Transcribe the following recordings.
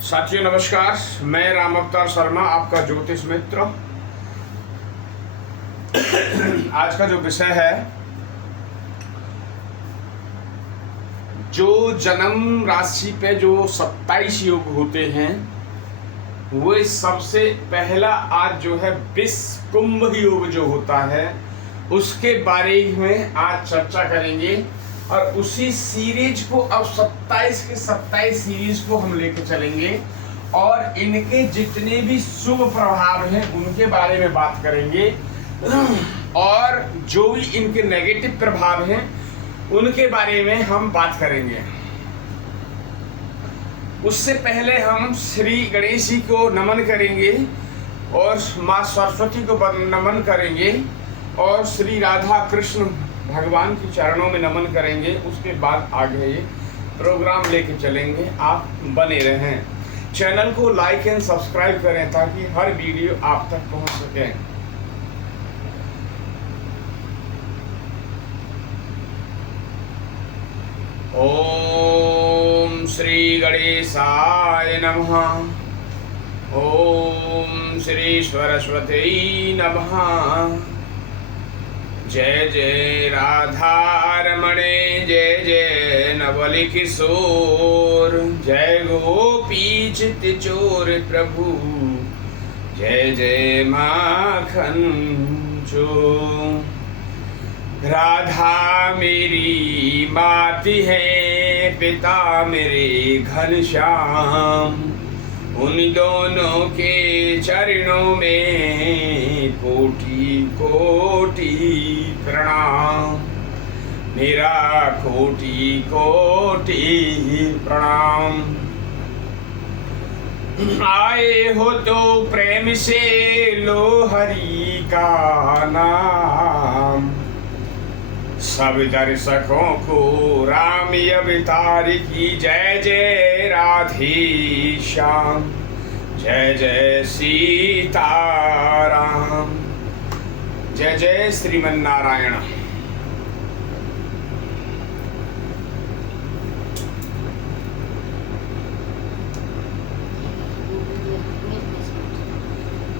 साथियों नमस्कार, मैं राम अवतार शर्मा आपका ज्योतिष मित्र। आज का जो विषय है, जो जन्म राशि पे जो 27 योग होते हैं वो सबसे पहला आज जो है विश्व कुंभ योग जो होता है उसके बारे में आज चर्चा करेंगे। और उसी सीरीज को अब 27 के 27 सीरीज को हम लेके चलेंगे और इनके जितने भी शुभ प्रभाव हैं उनके बारे में बात करेंगे और जो भी इनके नेगेटिव प्रभाव हैं उनके बारे में हम बात करेंगे। उससे पहले हम श्री गणेश जी को नमन करेंगे और माँ सरस्वती को नमन करेंगे और श्री राधा कृष्ण भगवान के चरणों में नमन करेंगे। उसके बाद आगे ये प्रोग्राम लेके चलेंगे। आप बने रहें, चैनल को लाइक एंड सब्सक्राइब करें ताकि हर वीडियो आप तक पहुंच सके। ओम श्री गणेशाय नमः। ओम श्री सरस्वती नमः। जय जय राधारमणे, जय जय नवल किशोर, जय गोपी चित चोर प्रभु, जय जय माखन चोर। राधा मेरी माती है, पिता मेरे घनश्याम, उन दोनों के चरणों में कोटि कोटि प्रणाम, मेरा कोटि कोटि प्रणाम। आए हो तो प्रेम से लो हरि का नाम, सब दर्शकों को राम अवतार की जय जय राधे श्याम, जय जय सीताराम, जय जय श्रीमन नारायण।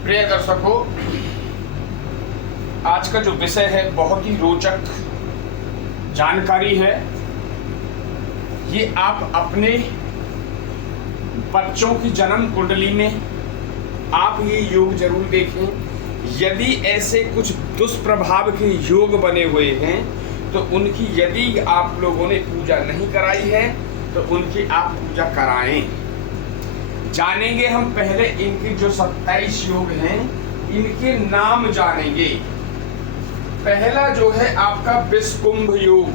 प्रिय दर्शकों, आज का जो विषय है बहुत ही रोचक जानकारी है। ये आप अपने बच्चों की जन्म कुंडली में आप ये योग जरूर देखें। यदि ऐसे कुछ दुष्प्रभाव के योग बने हुए हैं तो उनकी यदि आप लोगों ने पूजा नहीं कराई है तो उनकी आप पूजा कराएं। जानेंगे हम पहले इनके जो 27 योग हैं इनके नाम जानेंगे। पहला जो है आपका विश्व कुंभ योग,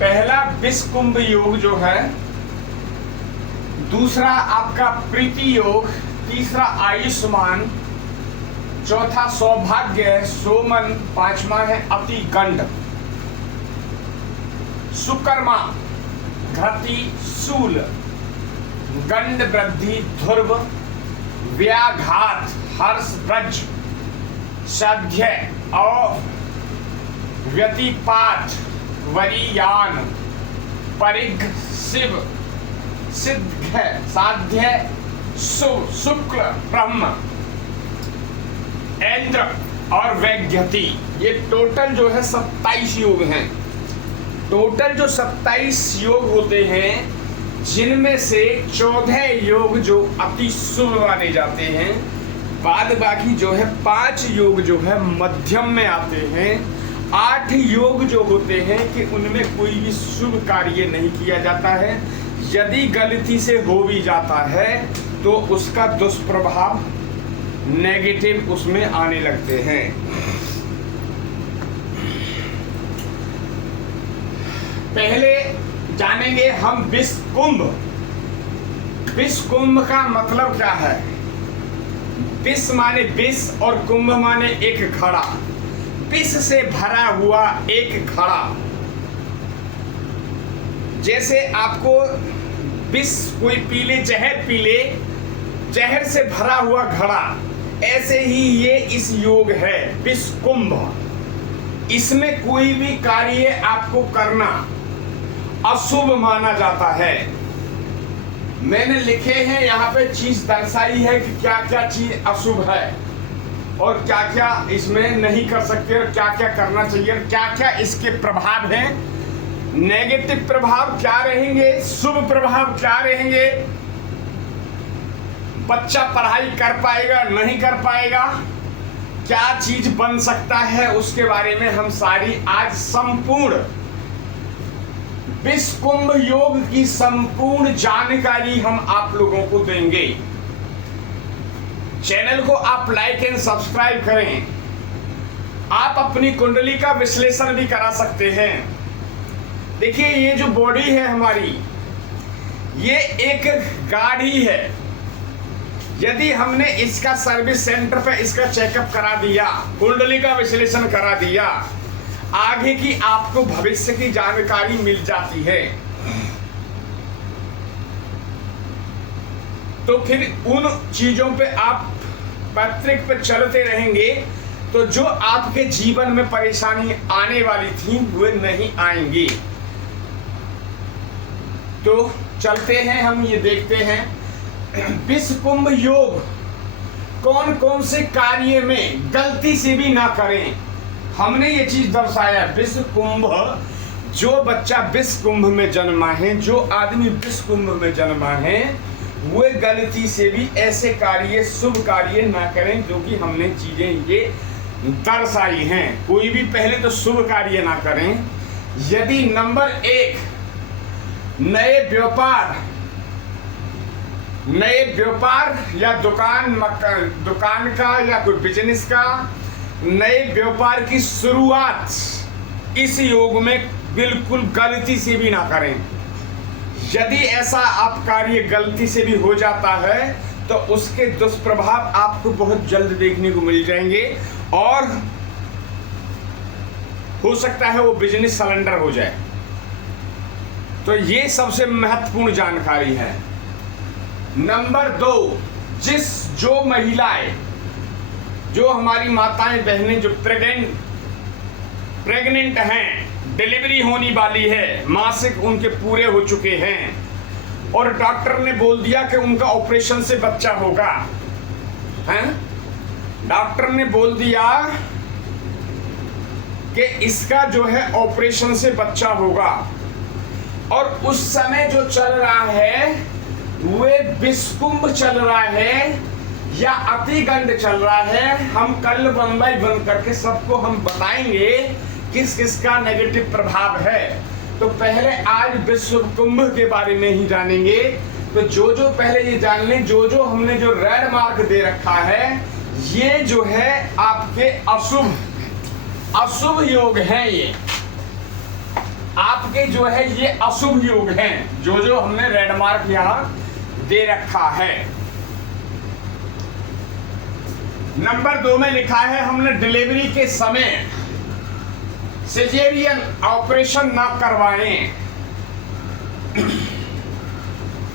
पहला विश्व कुंभ योग जो है। दूसरा आपका प्रीति योग, तीसरा आयुष्मान, चौथा सौभाग्य है सोमन, पांचवा है अति गंड, सुकर्मा, घृति शूल, गंड वृद्धि ध्रुव, व्याघात हर्ष ब्रज, साध्य और व्यतिपात वरियान, परिघ शिव, सिद्ध साध्य शुक्ल ब्रह्म, इंद्र और वैज्ञति। ये टोटल जो है 27 योग हैं। टोटल जो 27 योग होते हैं जिनमें से 14 योग जो अति शुभ माने जाते हैं, बाद बाकी जो है 5 योग जो है मध्यम में आते हैं। 8 योग जो होते हैं कि उनमें कोई भी शुभ कार्य नहीं किया जाता है। यदि गलती से हो भी जाता है तो उसका दुष्प्रभाव नेगेटिव उसमें आने लगते हैं। पहले जानेंगे हम विश्व कुंभ। विश्व कुंभ का मतलब क्या है? विश्व माने विश्व और कुंभ माने एक घड़ा, विश्व से भरा हुआ एक घड़ा। जैसे आपको विश्व कोई पीले जहर पीले, जहर से भरा हुआ घड़ा, ऐसे ही ये इस योग है विश्व कुंभ। इसमें कोई भी कार्य आपको करना अशुभ माना जाता है। मैंने लिखे हैं यहाँ पे, चीज दर्शाई है कि क्या क्या चीज अशुभ है और क्या क्या इसमें नहीं कर सकते और क्या क्या करना चाहिए और क्या क्या इसके प्रभाव हैं। नेगेटिव प्रभाव क्या रहेंगे, शुभ प्रभाव क्या रहेंगे, बच्चा पढ़ाई कर पाएगा नहीं कर पाएगा, क्या चीज बन सकता है, उसके बारे में हम सारी आज संपूर्ण विश्वकुंभ योग की संपूर्ण जानकारी हम आप लोगों को देंगे। चैनल को आप लाइक एंड सब्सक्राइब करें। आप अपनी कुंडली का विश्लेषण भी करा सकते हैं। देखिए, ये जो बॉडी है हमारी, ये एक गाड़ी है। यदि हमने इसका सर्विस सेंटर पे इसका चेकअप करा दिया, कुंडली का विश्लेषण करा दिया, आगे की आपको भविष्य की जानकारी मिल जाती है, तो फिर उन चीजों पे आप पैतृक पे चलते रहेंगे तो जो आपके जीवन में परेशानी आने वाली थी वे नहीं आएंगी। तो चलते हैं, हम ये देखते हैं विश्वकुंभ योग कौन कौन से कार्य में गलती से भी ना करें। हमने ये चीज दर्शाया, विश्वकुंभ, जो बच्चा विश्वकुंभ में जन्मा है, जो आदमी विश्वकुंभ में जन्मा है, वे गलती से भी ऐसे कार्य, शुभ कार्य ना करें जो कि हमने चीजें ये दर्शाई हैं। कोई भी पहले तो शुभ कार्य ना करें। यदि नंबर 1 नए व्यापार या दुकान का या कोई बिजनेस का नए व्यापार की शुरुआत इस योग में बिल्कुल गलती से भी ना करें। यदि ऐसा आप कार्य गलती से भी हो जाता है तो उसके दुष्प्रभाव आपको बहुत जल्द देखने को मिल जाएंगे और हो सकता है वो बिजनेस सरेंडर हो जाए। तो ये सबसे महत्वपूर्ण जानकारी है। नंबर 2, जो महिलाएं, जो हमारी माताएं बहनें जो प्रेग्नेंट हैं, डिलीवरी होने वाली है, मासिक उनके पूरे हो चुके हैं और डॉक्टर ने बोल दिया कि उनका ऑपरेशन से बच्चा होगा, हैं? डॉक्टर ने बोल दिया कि इसका जो है ऑपरेशन से बच्चा होगा और उस समय जो चल रहा है वे विश्वकुंभ चल रहा है या अतिगंड चल रहा है। हम कल वन बाय वन करके सबको हम बताएंगे किस किस का नेगेटिव प्रभाव है। तो पहले आज विश्वकुंभ के बारे में ही जानेंगे। तो जो पहले ये जान लें, जो हमने जो रेड मार्क दे रखा है, ये जो है आपके अशुभ योग हैं। ये आपके जो है ये अशुभ योग हैं, जो हमने रेड मार्क यहाँ दे रखा है। नंबर 2 में लिखा है हमने डिलीवरी के समय सिजेरियन ऑपरेशन ना करवाएं।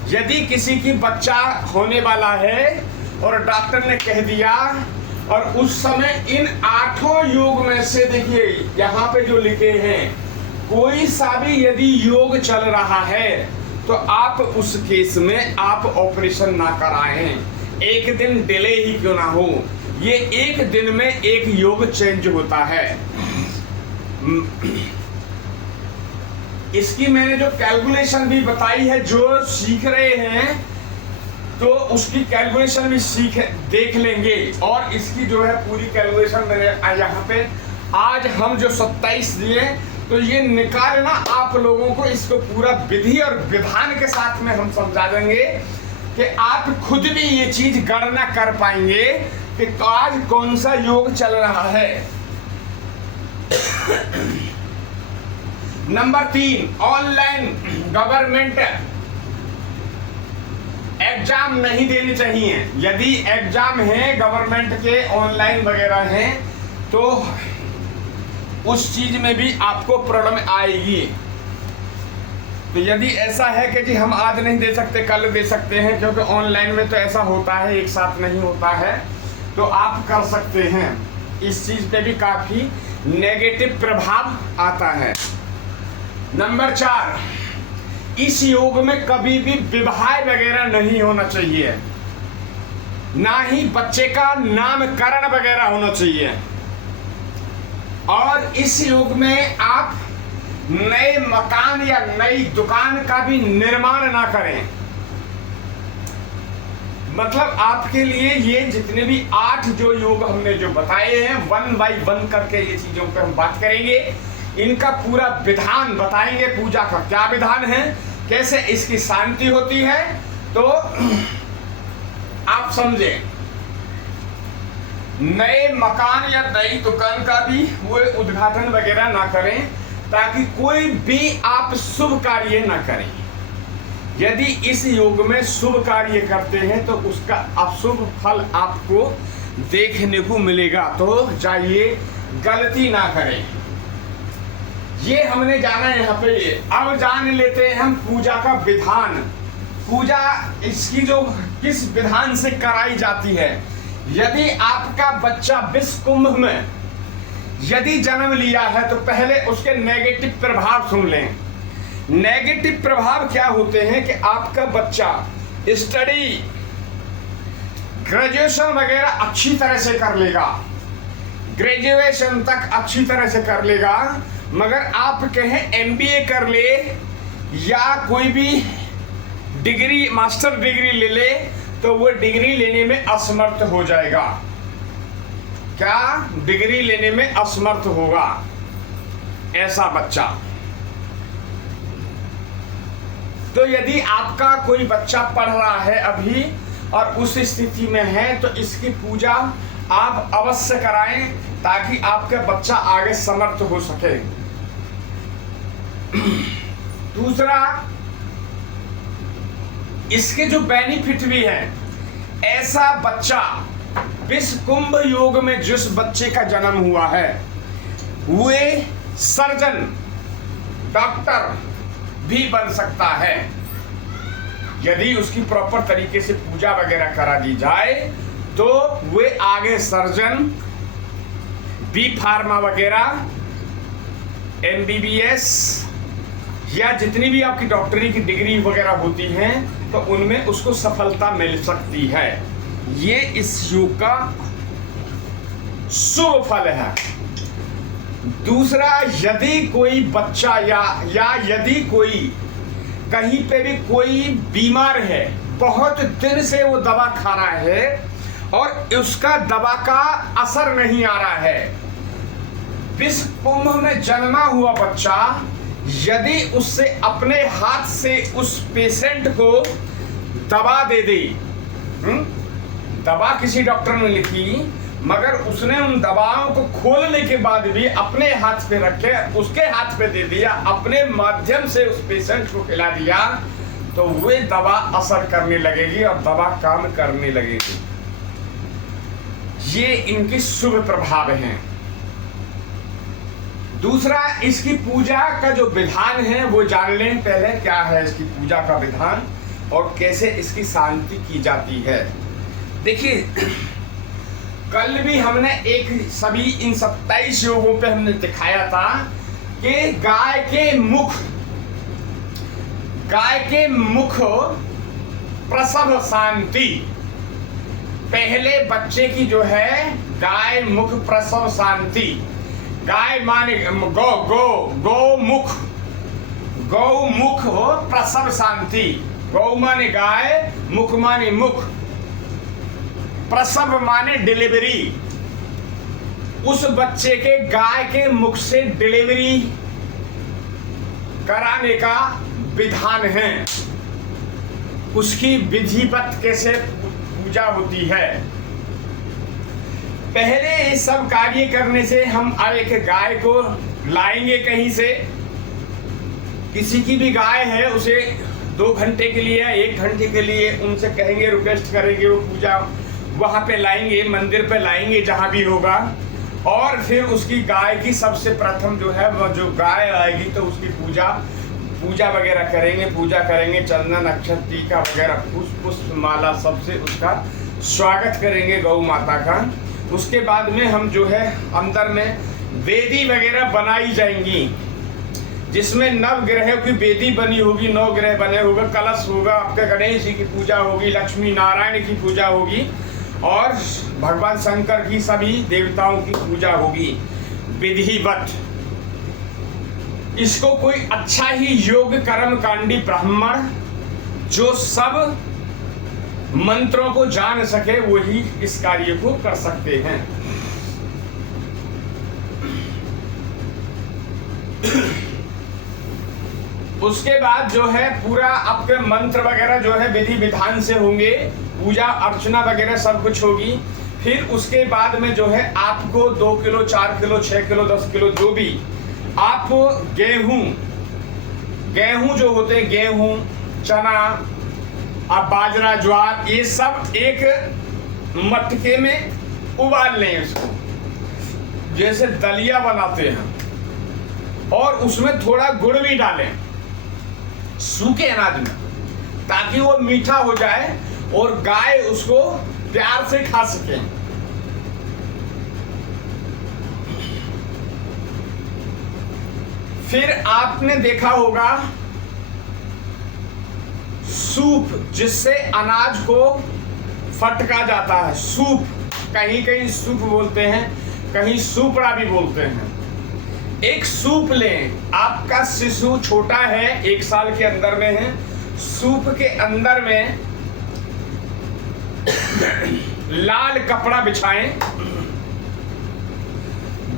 यदि किसी की बच्चा होने वाला है और डॉक्टर ने कह दिया और उस समय इन 8 योग में से देखिए यहाँ पे जो लिखे हैं, कोई सा भी यदि योग चल रहा है तो आप उस केस में आप ऑपरेशन ना कराएं। एक दिन डिले ही क्यों ना हो, ये एक दिन में एक योग चेंज होता है। इसकी मैंने जो कैलकुलेशन भी बताई है, जो सीख रहे हैं तो उसकी कैलकुलेशन भी देख लेंगे और इसकी जो है पूरी कैलकुलेशन मैंने यहाँ पे आज हम जो 27 दिए तो ये निकालना आप लोगों को इसको पूरा विधि और विधान के साथ में हम समझा देंगे कि आप खुद भी ये चीज गणना कर पाएंगे कि आज कौन सा योग चल रहा है। नंबर 3, ऑनलाइन गवर्नमेंट एग्जाम नहीं देने चाहिए। यदि एग्जाम है गवर्नमेंट के ऑनलाइन वगैरह हैं तो उस चीज में भी आपको प्रॉब्लम आएगी। तो यदि ऐसा है कि जी हम आज नहीं दे सकते कल दे सकते हैं, क्योंकि ऑनलाइन में तो ऐसा होता है, एक साथ नहीं होता है, तो आप कर सकते हैं। इस चीज पे भी काफी नेगेटिव प्रभाव आता है। नंबर 4, इस योग में कभी भी विवाह वगैरह नहीं होना चाहिए, ना ही बच्चे का नामकरण वगैरह होना चाहिए। और इस योग में आप नए मकान या नई दुकान का भी निर्माण ना करें। मतलब आपके लिए ये जितने भी 8 जो योग हमने जो बताए हैं, 1 बाय 1 करके ये चीजों पर हम बात करेंगे। इनका पूरा विधान बताएंगे, पूजा का क्या विधान है, कैसे इसकी शांति होती है, तो आप समझें। नए मकान या नई दुकान का भी वो उद्घाटन वगैरह ना करें, ताकि कोई भी आप शुभ कार्य ना करें। यदि इस योग में शुभ कार्य करते हैं तो उसका अशुभ फल आपको देखने को मिलेगा, तो जाइए गलती ना करें। ये हमने जाना है यहाँ पे। अब जान लेते हैं हम पूजा का विधान। पूजा इसकी जो किस विधान से कराई जाती है। यदि आपका बच्चा विश्व कुंभ में यदि जन्म लिया है तो पहले उसके नेगेटिव प्रभाव सुन लें। नेगेटिव प्रभाव क्या होते हैं कि आपका बच्चा स्टडी ग्रेजुएशन वगैरह अच्छी तरह से कर लेगा, ग्रेजुएशन तक अच्छी तरह से कर लेगा, मगर आप कहें एमबीए कर ले या कोई भी डिग्री मास्टर डिग्री ले ले तो वो डिग्री लेने में असमर्थ हो जाएगा। क्या डिग्री लेने में असमर्थ होगा ऐसा बच्चा। तो यदि आपका कोई बच्चा पढ़ रहा है अभी और उस स्थिति में है तो इसकी पूजा आप अवश्य कराएं, ताकि आपका बच्चा आगे समर्थ हो सके। दूसरा, इसके जो बेनिफिट भी हैं, ऐसा बच्चा विश्व कुंभ योग में जिस बच्चे का जन्म हुआ है वे सर्जन डॉक्टर भी बन सकता है। यदि उसकी प्रॉपर तरीके से पूजा वगैरह करा दी जाए तो वे आगे सर्जन, बी फार्मा वगैरह, एमबीबीएस या जितनी भी आपकी डॉक्टरी की डिग्री वगैरह होती हैं तो उनमें उसको सफलता मिल सकती है। ये इस योग का शुभ फल है। दूसरा, यदि कोई बच्चा या यदि कोई कहीं पे भी कोई बीमार है, बहुत दिन से वो दवा खा रहा है और उसका दवा का असर नहीं आ रहा है, विश्व कुंभ में जन्मा हुआ बच्चा यदि उससे अपने हाथ से उस पेशेंट को दवा दे दे, दवा किसी डॉक्टर ने लिखी मगर उसने उन दवाओं को खोलने के बाद भी अपने हाथ पे रखे, उसके हाथ पे दे दिया, अपने माध्यम से उस पेशेंट को खिला दिया, तो वे दवा असर करने लगेगी और दवा काम करने लगेगी। ये इनके शुभ प्रभाव हैं। दूसरा, इसकी पूजा का जो विधान है वो जान लें पहले। क्या है इसकी पूजा का विधान और कैसे इसकी शांति की जाती है। देखिए, कल भी हमने सभी इन 27 योगों पे हमने दिखाया था कि गाय के मुख प्रसव शांति। पहले बच्चे की जो है गाय मुख प्रसव शांति। गाय माने गौ मुख प्रसव शांति। गौ माने गाय, मुख माने मुख, प्रसव माने डिलीवरी। उस बच्चे के गाय के मुख से डिलीवरी कराने का विधान है। उसकी विधिवत कैसे पूजा होती है। पहले ये सब कार्य करने से हम एक गाय को लाएंगे कहीं से, किसी की भी गाय है उसे 2 घंटे के लिए 1 घंटे के लिए उनसे कहेंगे, रिक्वेस्ट करेंगे, वो पूजा वहाँ पे लाएंगे, मंदिर पे लाएंगे जहाँ भी होगा, और फिर उसकी गाय की सबसे प्रथम जो है वो जो गाय आएगी तो उसकी पूजा वगैरह करेंगे, पूजा करेंगे, चंदन अक्षत टीका वगैरह पुष्प माला सबसे उसका स्वागत करेंगे गौ माता का। उसके बाद में हम जो है अंदर में वेदी वगैरह बनाई जाएंगी। जिसमें नवग्रहों की वेदी बनी होगी, 9 ग्रह बने होंगे, कलश होगा, आपके गणेश जी की पूजा होगी, लक्ष्मी नारायण की पूजा होगी और भगवान शंकर की सभी देवताओं की पूजा होगी विधिवत। इसको कोई अच्छा ही योग कर्मकांडी ब्राह्मण जो सब मंत्रों को जान सके वही इस कार्य को कर सकते हैं। उसके बाद जो है पूरा आपके मंत्र वगैरह जो है विधि विधान से होंगे, पूजा अर्चना वगैरह सब कुछ होगी। फिर उसके बाद में जो है आपको 2 किलो 4 किलो 6 किलो 10 किलो जो भी आप गेहूं जो होते हैं, गेहूं, चना, अब बाजरा, ज्वार, ये सब एक मटके में उबाल लें इसको, जैसे दलिया बनाते हैं, और उसमें थोड़ा गुड़ भी डालें सूखे अनाज में, ताकि वो मीठा हो जाए और गाय उसको प्यार से खा सके। फिर आपने देखा होगा सूप, जिससे अनाज को फटका जाता है, सूप, कहीं कहीं सूप बोलते हैं, कहीं सूपड़ा भी बोलते हैं। एक सूप लें, आपका शिशु छोटा है, 1 साल के अंदर में है, सूप के अंदर में लाल कपड़ा बिछाएं,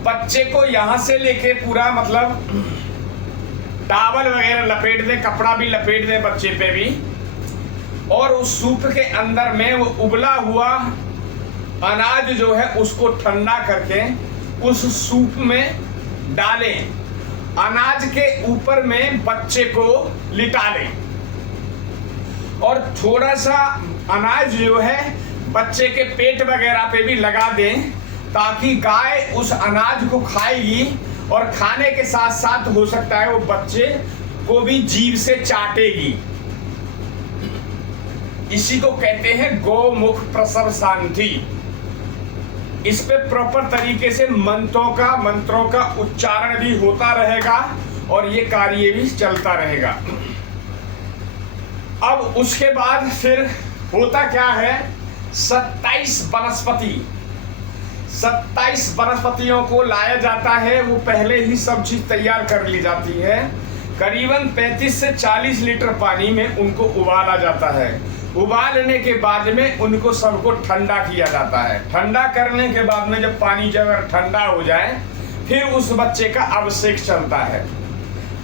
बच्चे को यहां से लेके पूरा मतलब टावल वगैरह लपेट दें, कपड़ा भी लपेट दें बच्चे पे भी, और उस सूप के अंदर में वो उबला हुआ अनाज जो है उसको ठंडा करके उस सूप में डालें, अनाज के ऊपर में बच्चे को लिटा लें और थोड़ा सा अनाज जो है बच्चे के पेट वगैरह पे भी लगा दें, ताकि गाय उस अनाज को खाएगी और खाने के साथ साथ हो सकता है वो बच्चे को भी जीभ से चाटेगी। इसी को कहते हैं गौमुख प्रसव शांति। इस पे प्रॉपर तरीके से मंत्रों का उच्चारण भी होता रहेगा और ये कार्य भी चलता रहेगा। अब उसके बाद फिर होता क्या है, 27 वनस्पतियों को लाया जाता है, वो पहले ही सब चीज तैयार कर ली जाती है। करीबन 35 से 40 लीटर पानी में उनको उबाला जाता है। उबालने के बाद में उनको सबको ठंडा किया जाता है। ठंडा करने के बाद में जब पानी जब ठंडा हो जाए, फिर उस बच्चे का अभिषेक चलता है।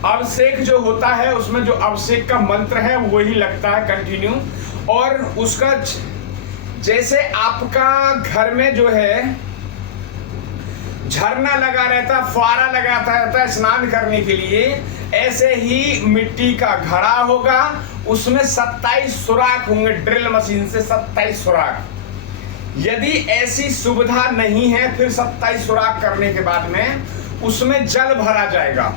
अभिषेक जो होता है उसमें जो अभिषेक का मंत्र है वही लगता है कंटिन्यू, और उसका जैसे आपका घर में जो है झरना लगा रहता, फुआरा लगाता रहता है स्नान करने के लिए, ऐसे ही मिट्टी का घड़ा होगा, उसमें 27 सुराख होंगे, ड्रिल मशीन से 27 सुराख। यदि ऐसी सुविधा नहीं है, फिर 27 सुराख करने के बाद में उसमें जल भरा जाएगा,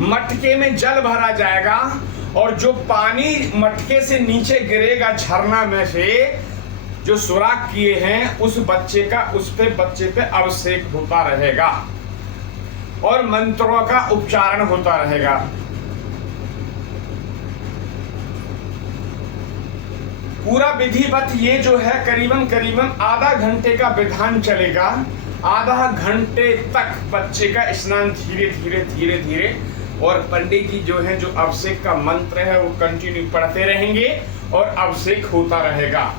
मटके में जल भरा जाएगा, और जो पानी मटके से नीचे गिरेगा झरना में से जो सुराख किए हैं उस बच्चे पे अभिषेक होता रहेगा और मंत्रों का उच्चारण होता रहेगा। पूरा विधिवत ये जो है करीबन आधा घंटे का विधान चलेगा। आधा घंटे तक बच्चे का स्नान धीरे धीरे और पंडित जी जो है जो अभिषेक का मंत्र है वो कंटिन्यू पढ़ते रहेंगे और अभिषेक होता रहेगा।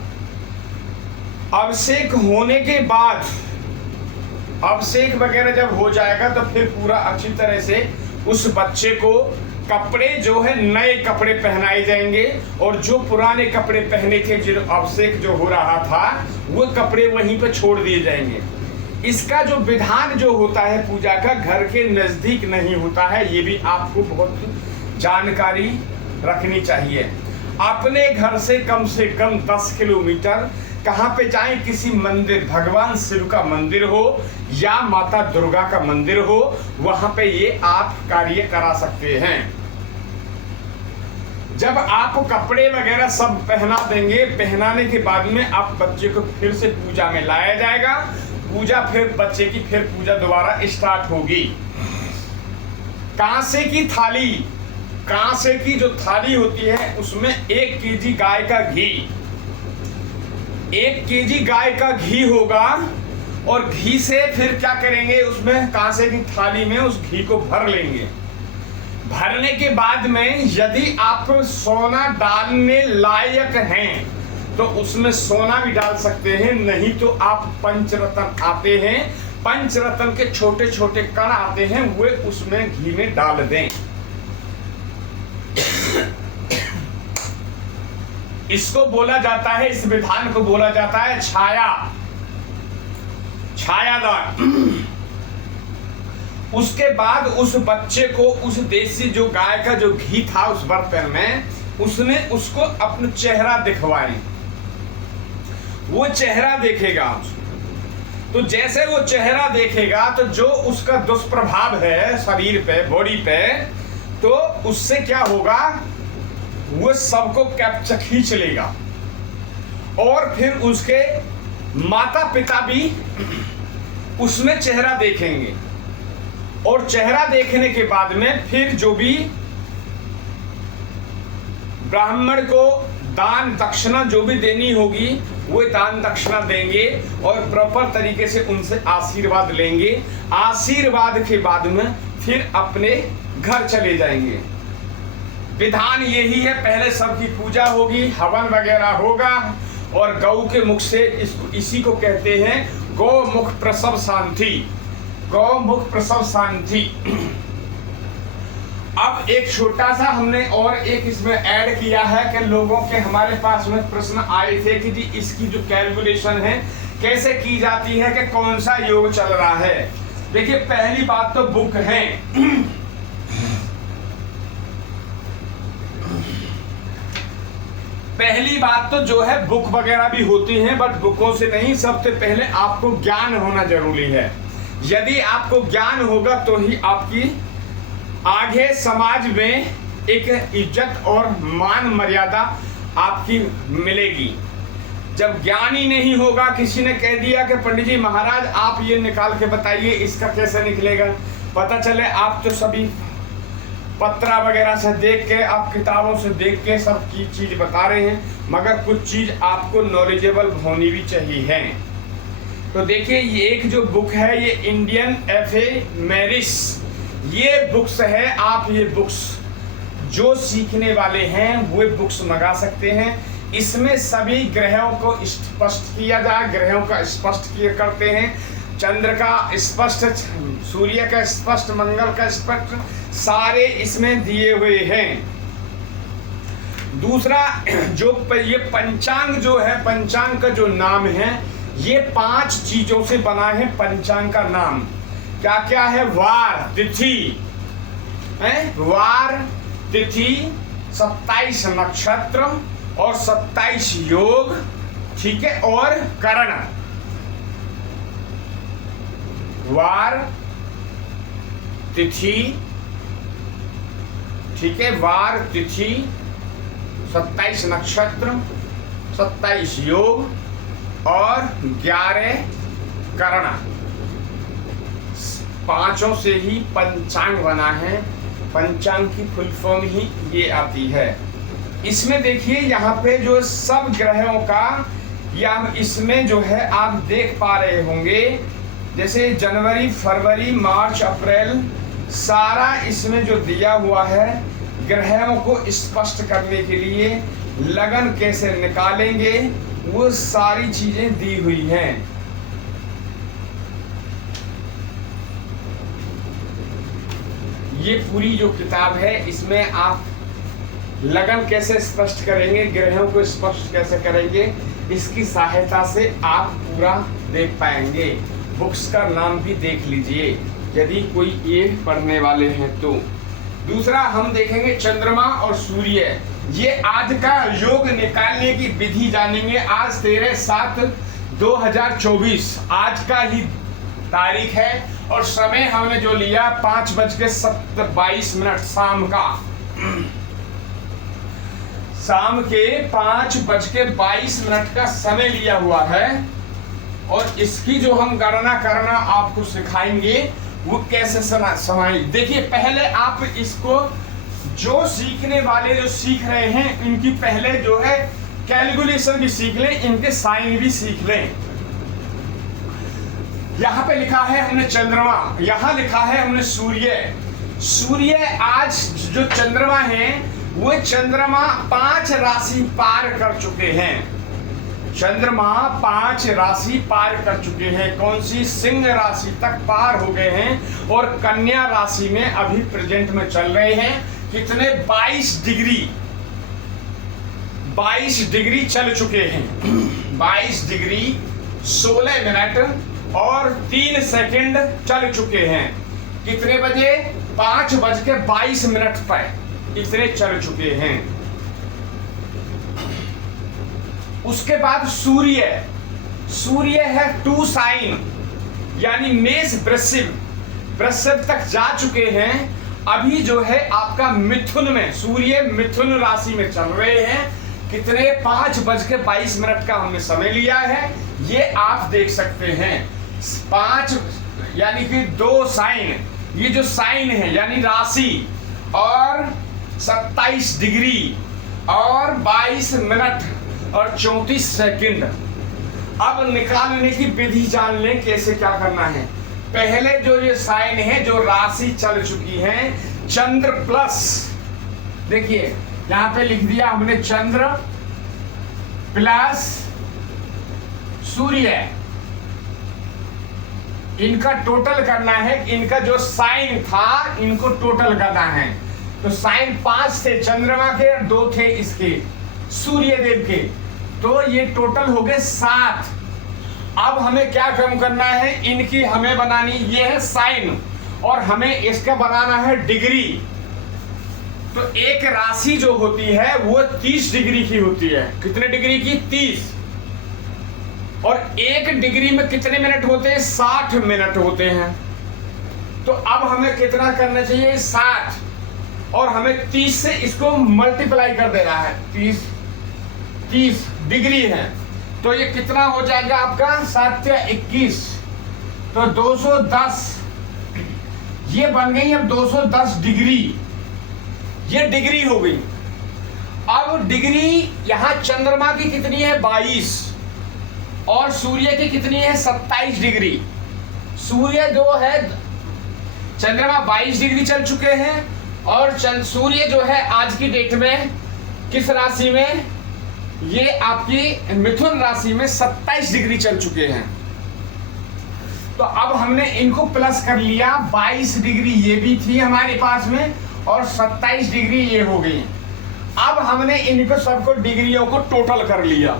अभिषेक होने के बाद अभिषेक वगैरह जब हो जाएगा तो फिर पूरा अच्छी तरह से उस बच्चे को कपड़े जो है नए कपड़े पहनाए जाएंगे, और जो पुराने कपड़े पहने थे जो अभिषेक जो हो रहा था वो कपड़े वहीं पे छोड़ दिए जाएंगे। इसका जो विधान जो होता है पूजा का घर के नजदीक नहीं होता है, ये भी आपको बहुत जानकारी रखनी चाहिए। अपने घर से कम 10 किलोमीटर कहाँ पे जाएं, किसी मंदिर, भगवान शिव का मंदिर हो या माता दुर्गा का मंदिर हो, वहां पे ये आप कार्य करा सकते हैं। जब आप कपड़े वगैरह सब पहना देंगे, पहनाने के बाद में आप बच्चे को फिर से पूजा में लाया जाएगा। पूजा फिर बच्चे की फिर पूजा दोबारा स्टार्ट होगी। कांसे की थाली, कांसे की जो थाली होती है उसमें 1 केजी गाय का घी, 1 केजी गाय का घी होगा। और घी से फिर क्या करेंगे, उसमें कांसे की थाली में उस घी को भर लेंगे। भरने के बाद में यदि आप सोना डालने लायक हैं तो उसमें सोना भी डाल सकते हैं, नहीं तो आप पंचरत्न आते हैं, पंचरत्न के छोटे छोटे कण आते हैं, वे उसमें घी में डाल दें। इसको बोला जाता है, इस विधान को बोला जाता है छायादान। उसके बाद उस बच्चे को उस देसी जो गाय का जो घी था उस बर्तन में, उसने उसको अपना चेहरा दिखवाएं, वो चेहरा देखेगा। तो जैसे वो चेहरा देखेगा तो जो उसका दुष्प्रभाव है शरीर पे, बॉडी पे, तो उससे क्या होगा, वो सबको कैप्चर खींच लेगा। और फिर उसके माता पिता भी उसमें चेहरा देखेंगे। और चेहरा देखने के बाद में फिर जो भी ब्राह्मण को दान दक्षिणा जो भी देनी होगी वो दान दक्षिणा देंगे और प्रॉपर तरीके से उनसे आशीर्वाद लेंगे। आशीर्वाद के बाद में फिर अपने घर चले जाएंगे। विधान यही है, पहले सबकी पूजा होगी, हवन वगैरह होगा और गौ के मुख से इसी को कहते हैं गौ मुख प्रसव शांति, गौ मुख प्रसव शांति। अब एक छोटा सा हमने और एक इसमें ऐड किया है कि लोगों के हमारे पास में प्रश्न आए थे कि जी इसकी जो कैलकुलेशन है कैसे की जाती है, कि कौन सा योग चल रहा है। देखिए पहली बात तो बुक है, पहली बात तो जो है बुक वगैरह भी होती हैं, बट बुकों से नहीं, सबसे पहले आपको ज्ञान होना जरूरी है। यदि आपको ज्ञान होगा तो ही आपकी आगे समाज में एक इज्जत और मान मर्यादा आपकी मिलेगी। जब ज्ञान ही नहीं होगा, किसी ने कह दिया कि पंडित जी महाराज आप ये निकाल के बताइए इसका कैसे निकलेगा, पता चले आप तो सभी पत्रा वगैरह से देख के, आप किताबों से देख के सब की चीज बता रहे हैं, मगर कुछ चीज आपको नॉलेजेबल होनी भी चाहिए है। तो देखिए ये एक जो बुक है ये इंडियन एफेमेरिस, ये बुक्स है। आप ये बुक्स जो सीखने वाले हैं वो बुक्स मंगा सकते हैं। इसमें सभी ग्रहों को स्पष्ट किया जाए, ग्रहों का स्पष्ट किया करते हैं, चंद्र का स्पष्ट, सूर्य का स्पष्ट, मंगल का स्पष्ट, सारे इसमें दिए हुए हैं। दूसरा जो ये पंचांग जो है, पंचांग का जो नाम है ये 5 चीजों से बना है। पंचांग का नाम क्या क्या है, वार तिथि है, वार तिथि, 27 नक्षत्र और 27 योग, ठीक है, और करण। वार तिथि, ठीक है, वार तिथि, 27 नक्षत्र, 27 योग और 11 करण, 5 से ही पंचांग बना है। पंचांग की फुल फॉर्म ही ये आती है। इसमें देखिए यहाँ पे जो सब ग्रहों का या इसमें जो है आप देख पा रहे होंगे, जैसे जनवरी, फरवरी, मार्च, अप्रैल, सारा इसमें जो दिया हुआ है ग्रहों को स्पष्ट करने के लिए, लगन कैसे निकालेंगे वो सारी चीजें दी हुई हैं। ये पूरी जो किताब है इसमें आप लगन कैसे स्पष्ट करेंगे, ग्रहों को स्पष्ट कैसे करेंगे, इसकी सहायता से आप पूरा देख पाएंगे। बुक्स का नाम भी देख लीजिए यदि कोई ये पढ़ने वाले हैं तो। दूसरा हम देखेंगे चंद्रमा और सूर्य। ये आज का योग निकालने की विधि जानेंगे। आज 13/7/2024 आज का ही तारीख है और समय हमने जो लिया 5:22 शाम का, शाम के 5:22 का समय लिया हुआ है। और इसकी जो हम गणना करना आपको सिखाएंगे वो कैसे समाई। देखिए पहले आप इसको जो सीखने वाले जो सीख रहे हैं इनकी पहले जो है कैलकुलेशन भी सीख लें, इनके साइन भी सीख लें। यहाँ पे लिखा है हमने चंद्रमा, यहाँ लिखा है हमने सूर्य। सूर्य आज जो चंद्रमा है वो चंद्रमा 5 राशि पार कर चुके हैं। चंद्रमा 5 राशि पार कर चुके हैं। कौन सी? सिंह राशि तक पार हो गए हैं और कन्या राशि में अभी प्रेजेंट में चल रहे हैं। कितने? 22 डिग्री चल चुके हैं। 22 डिग्री 16 मिनट और 3 सेकंड चल चुके हैं। कितने बजे? 5:22 पर इतने चल चुके हैं। उसके बाद सूर्य है 2 साइन, यानी मेष वृश्चिक तक जा चुके हैं। अभी जो है आपका मिथुन में, सूर्य मिथुन राशि में चल रहे हैं। कितने? 5:22 का हमने समय लिया है, ये आप देख सकते हैं। 5 यानी कि 2 साइन, ये जो साइन है यानी राशि, और 27 डिग्री और 22 मिनट और 34 सेकंड। अब निकालने की विधि जान लें कैसे क्या करना है। पहले जो ये साइन है, जो राशि चल चुकी है, चंद्र प्लस, देखिए यहां पे लिख दिया हमने चंद्र प्लस सूर्य, इनका टोटल करना है। इनका जो साइन था इनको टोटल करना है। तो साइन 5 थे चंद्रमा के और 2 थे इसके सूर्य देव के, तो ये टोटल हो गए 7। अब हमें क्या कम करना है? इनकी हमें बनानी, ये है साइन और हमें इसका बनाना है डिग्री। तो एक राशि जो होती है वो 30 डिग्री की होती है। कितने डिग्री की? 30। और 1 डिग्री में कितने मिनट होते हैं? 60 मिनट होते हैं। तो अब हमें कितना करना चाहिए? 60, और हमें 30 से इसको मल्टीप्लाई कर देना है। 30 डिग्री है, तो ये कितना हो जाएगा आपका? 7 या 21, तो 210। ये बन गई अब 210 डिग्री, ये डिग्री हो गई। अब डिग्री यहाँ चंद्रमा की कितनी है? 22, और सूर्य की कितनी है? 27 डिग्री। सूर्य जो है, चंद्रमा 22 डिग्री चल चुके हैं, और सूर्य जो है आज की डेट में किस राशि में? ये आपकी मिथुन राशि में 27 डिग्री चल चुके हैं। तो अब हमने इनको प्लस कर लिया। 22 डिग्री ये भी थी हमारे पास में, और 27 डिग्री ये हो गई। अब हमने इनको सबको डिग्रियों को टोटल कर लिया।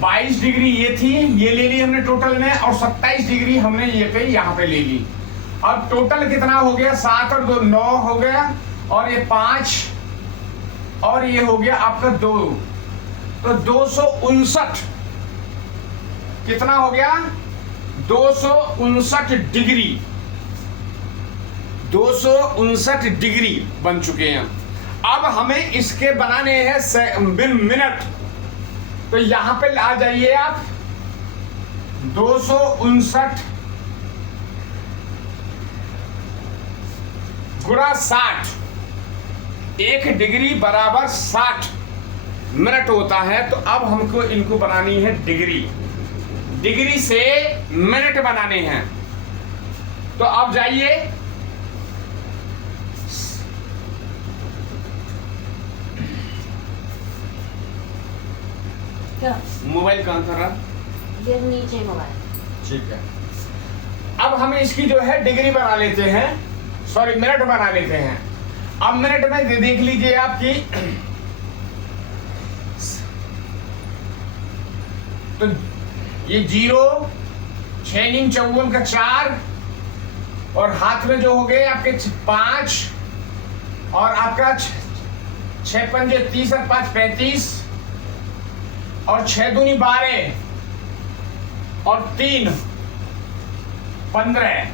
22 डिग्री ये थी, ये ले ली हमने टोटल में, और 27 डिग्री हमने ये यहाँ पे ले ली। अब टोटल कितना हो गया? 7 और 2 9 हो गया, और ये 5 और ये हो गया आपका 2, तो 259। कितना हो गया? 259 डिग्री। 259 डिग्री बन चुके हैं। अब हमें इसके बनाने हैं मिनट, तो यहां पे आ जाइए आप। 259 गुणा 60, 1 डिग्री बराबर 60 मिनट होता है। तो अब हमको इनको बनानी है डिग्री, डिग्री से मिनट बनाने हैं। तो अब जाइए, मोबाइल कहां कर रहा? ये नीचे मोबाइल। ठीक है। अब हम इसकी जो है डिग्री बना लेते हैं, सॉरी मिनट बना लेते हैं। अब मिनट में देख लीजिए आपकी, तो ये 0, 6 × 54 का 4, और हाथ में जो हो गए आपके 5, और आपका 6 पंजे 30 और 5 35, और 6 दूनी 12, और 3 15,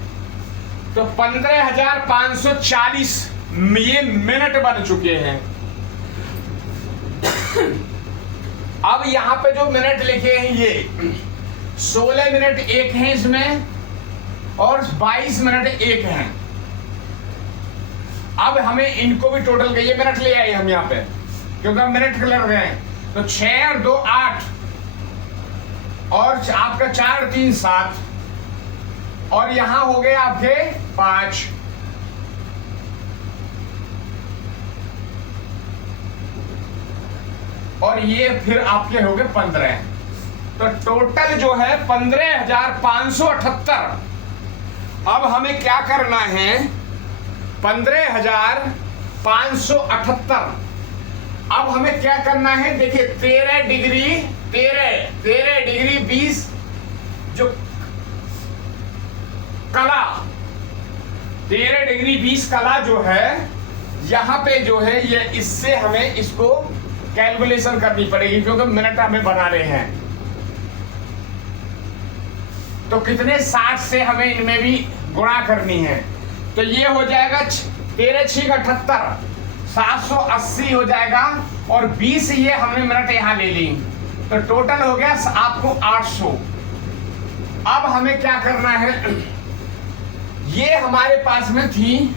तो 15,540 ये मिनट बन चुके हैं। अब यहां पे जो मिनट लिखे हैं ये 16 मिनट एक है इसमें, और 22 मिनट 1 है। अब हमें इनको भी टोटल ये मिनट ले आए हम यहाँ पे, क्योंकि हम मिनट कलर गए। तो 6 और 2 8 और आपका 4 और 3 7 और यहां हो गए आपके 5। और ये फिर आपके हो गए 15। तो टोटल जो है 15,578। अब हमें क्या करना है, 15,578। अब हमें क्या करना है, देखिए 13 डिग्री 20 जो कला 13 डिग्री 20 कला जो है यहां पे जो है ये, इससे हमें इसको कैलकुलेशन करनी पड़ेगी, क्योंकि मिनट हमें बनाने हैं। तो कितने 60 से हमें इनमें भी गुणा करनी है। तो ये हो जाएगा 13 6 78, 780 हो जाएगा। और 20 ये हमने मिनट यहां ले ली, तो टोटल हो गया आपको 800। अब हमें क्या करना है, ये हमारे पास में थी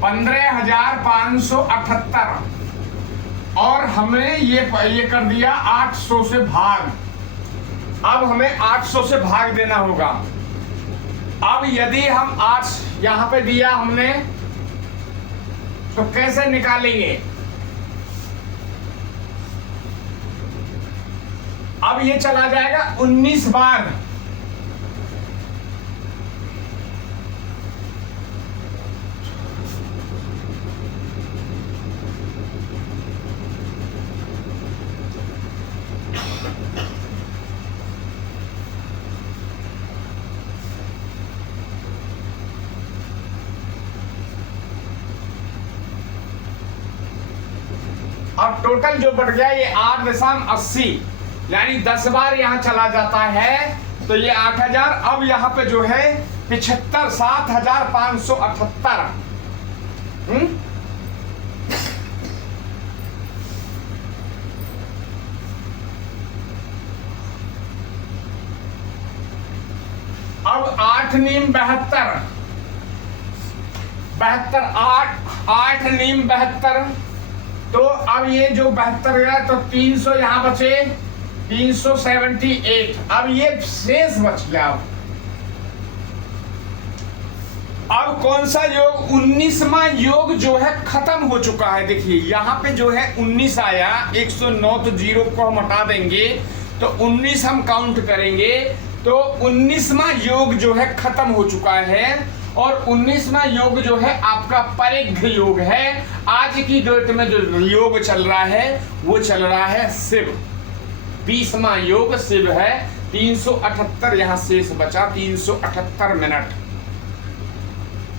15,578 और हमने ये कर दिया 800 से भाग। अब हमें 800 से भाग देना होगा। अब यदि हम 8 यहां पे दिया हमने, तो कैसे निकालेंगे। अब ये चला जाएगा 19 बार। अब टोटल जो बढ़ गया ये 8.80, यानी 10 बार यहां चला जाता है। तो ये 8,000। अब यहां पे जो है 7,578। अब 8 नीम 72, 8 नीम 72। तो अब ये जो 72 गया, तो 300 यहां बचे, 378। अब ये शेष बच गया। अब कौन सा योग, 19वां योग जो है खत्म हो चुका है। देखिए यहां पे जो है 19 आया, 109 तो 0 को हम हटा देंगे, तो 19 हम काउंट करेंगे। तो 19वां योग जो है खत्म हो चुका है। और 19वां योग जो है आपका परिघ योग है। आज की डेट में जो योग चल रहा है वो चल रहा है शिव। 20वां योग शिव है। 378 यहां शेष बचा, 378 मिनट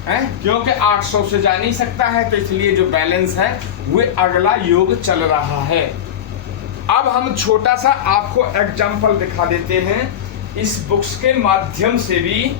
है, क्योंकि 800 से जा नहीं सकता है, तो इसलिए जो बैलेंस है वो अगला योग चल रहा है। अब हम छोटा सा आपको एग्जाम्पल दिखा देते हैं इस बुक्स के माध्यम से भी।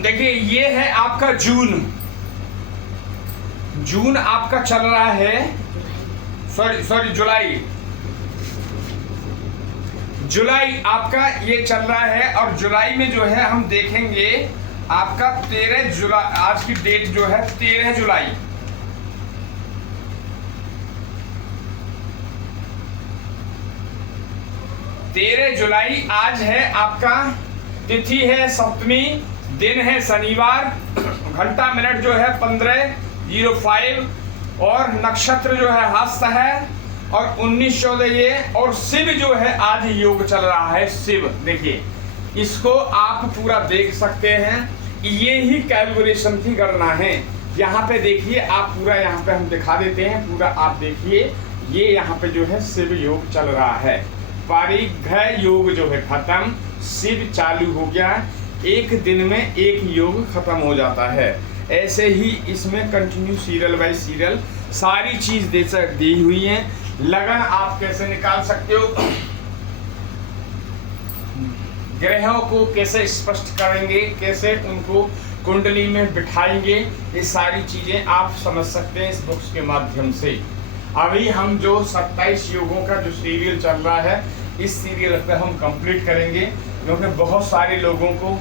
देखिए ये है आपका जून आपका चल रहा है, सॉरी जुलाई आपका ये चल रहा है। और जुलाई में जो है हम देखेंगे आपका 13 जुलाई, आज की डेट जो है 13 जुलाई। आज है आपका तिथि है सप्तमी, दिन है शनिवार, घंटा मिनट जो है 15:05 और नक्षत्र जो है हस्त है और 19-14 ये, और शिव जो है आज योग चल रहा है। शिव देखिए, इसको आप पूरा देख सकते हैं, ये ही कैलकुलेशन की गणना है। यहाँ पे देखिए आप पूरा, यहाँ पे हम दिखा देते हैं पूरा, आप देखिए ये यहाँ पे जो है शिव योग चल रहा है। परिघ योग जो है खत्म, शिव चालू हो गया, एक दिन में एक योग खत्म हो जाता है। ऐसे ही इसमें कंटिन्यू सीरियल बाय सीरियल सारी चीज दी हुई है। लगन आप कैसे निकाल सकते हो, ग्रहों को कैसे स्पष्ट करेंगे, कैसे उनको कुंडली में बिठाएंगे, ये सारी चीजें आप समझ सकते हैं इस बुक्स के माध्यम से। अभी हम जो 27 योगों का जो सीरियल चल रहा है, इस सीरियल पे हम कंप्लीट करेंगे, क्योंकि बहुत सारे लोगों को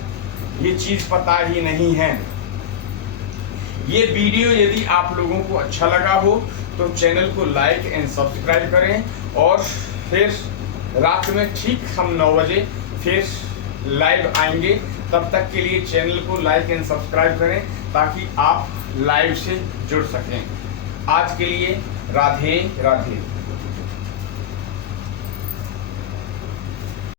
ये चीज पता ही नहीं है। ये वीडियो यदि आप लोगों को अच्छा लगा हो तो चैनल को लाइक एंड सब्सक्राइब करें, और फिर रात में ठीक हम 9 बजे फिर लाइव आएंगे। तब तक के लिए चैनल को लाइक एंड सब्सक्राइब करें ताकि आप लाइव से जुड़ सकें। आज के लिए राधे राधे।